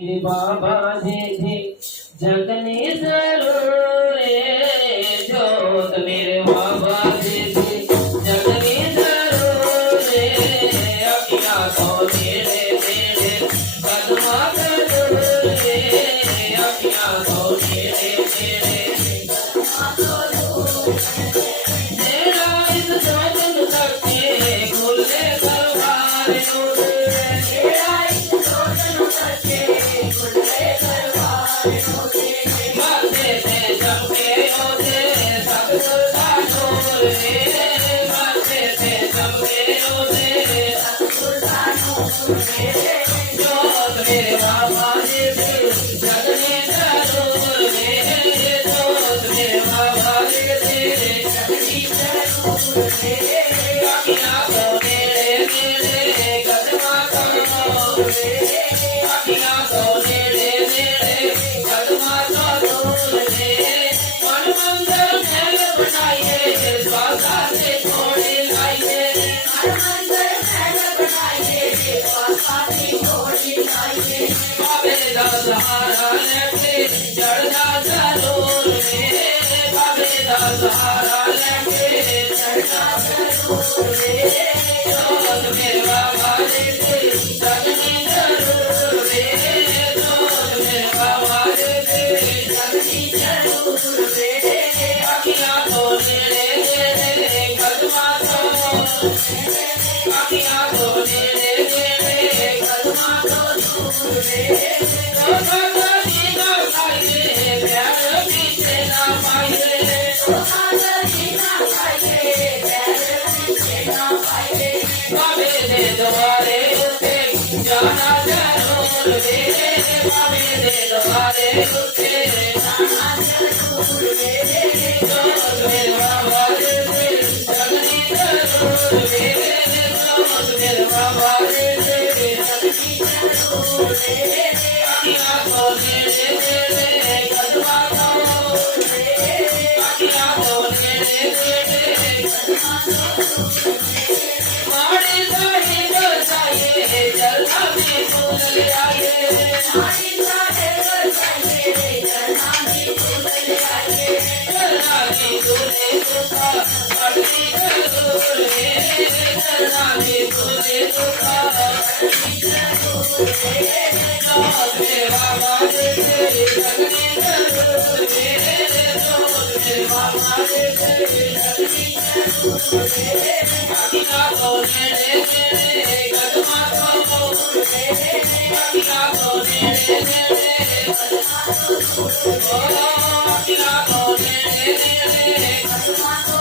मेरे बाबा जी थी जगनी जरूर जोत मेरे बाबा जी थी जगनी जरूर अखियां तो मेरे मेरे कदमा करूर अखियां तो मेरे मेरे मेरा इस जोत करके खुले दरबार मेरे बाबा जी जगने जरूर जोत मेरे बाबा जी जगनी जरूर अखियां तो मेरे मेरे कदमा करो अखियां तो मेरे मेरे कदमा करो मन मंदिर महल बनाइए बाबा से थोड़ी लाइए बाबे दा सहारा लेके चढ़ना जरूर बाबे दा सहारा लेके चढ़ना जरूर जोत मेरे बाबा जी जगनी जरूर जोत मेरे बाबा जी जगनी जरूर अखियां तो मेरे मेरे कदमा तो अखियां तो मेरे मेरे कदमा तो द्वारे जाना जरूर बाबे दे द्वारे जाना जरूर मेरे बाबा जगनी जरूर मेरे बाबा जगनी जरूर अखियां तो मेरे मेरे कदमा करो अखियां तो मेरे मेरे कदमा करो माड़ी साड़ी जो चाहिए जलना भी फूल ले आए माड़ी साड़ी जो चाहिए जलना भी फूल ले आए जलना भी दूल्हे सुखा पगड़ी जरूर जलना भी दूल्हे सुखा पगड़ी जरूर जोत मेरे बाबा जी जगनी जरूर जोत मेरे बाबा जी जगनी जरूर अखियां तो मेरे मेरे कदमा तो अखियां तो मेरे मेरे कदमा तो अखियां तो मेरे मेरे कदमा तो